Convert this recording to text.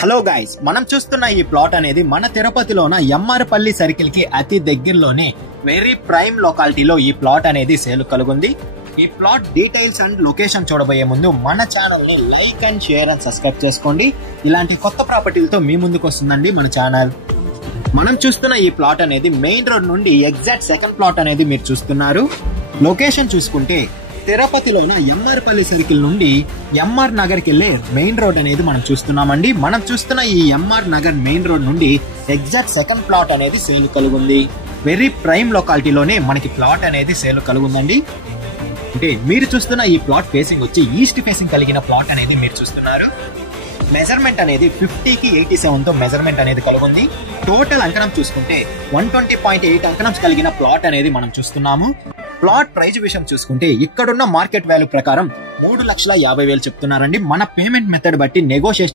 Hello guys, మనం చూస్తున్న ఈ ప్లాట్ అనేది మన తిరుపతిలోన ఎమ్మారపల్లి సర్కిల్ కి అతి దగ్గరలోనే వెరీ ప్రైమ్ లొకాలిటీలో ఈ ప్లాట్ అనేది సేల్ కలుగుంది. ఈ ప్లాట్ డీటెయిల్స్ అండ్ లొకేషన్ చూడబోయే ముందు మన ఛానల్ ని like and share and subscribe చేసుకోండి. ఇలాంటి కొత్త ప్రాపర్టీలతో మీ ముందుకు వస్తుందండి మన ఛానల్. మనం చూస్తున్న ఈ ప్లాట్ అనేది మెయిన్ రోడ్ నుండి ఎగ్జాక్ట్ సెకండ్ ప్లాట్ అనేది మీరు చూస్తున్నారు. లొకేషన్ చూసుకుంటే తిరుపతిలోన ఎమ్మారపల్లి సర్కిల్ నుండి ఎంఆర్ నగర్ కి వెళ్లే మెయిన్ రోడ్ అనేది మనం చూస్తున్నామండి. మనం చూస్తున్న ఈ ఎంఆర్ నగర్ మెయిన్ రోడ్ నుండి ఎగ్జాక్ట్ సెకండ్ ప్లాట్ అనేది సేల్ కలుగుంది. వెరీ ప్రైమ్ లొకాలిటీలోనే మనకి ప్లాట్ అనేది సేల్ కలుగుందండి. అంటే మీరు చూస్తున్న ఈ ప్లాట్ ఫేసింగ్ వచ్చి ఈస్ట్ ఫేసింగ్ కలిగిన ప్లాట్ అనేది మీరు చూస్తున్నారు. మెజర్మెంట్ అనేది 50కి 87 తో మెజర్మెంట్ అనేది కలుగుంది. టోటల్ అంకణం చూసుకుంటే 120.8 అంకణం కలిగిన ప్లాట్ అనేది మనం చూస్తున్నాము. ప్లాట్ ప్రైస్ విషయం చూసుకుంటే ఇక్కడున్న మార్కెట్ వాల్యూ ప్రకారం 3,50,000 చెప్తున్నారండి. మన పేమెంట్ మెథడ్ బట్టి నెగోషియేషన్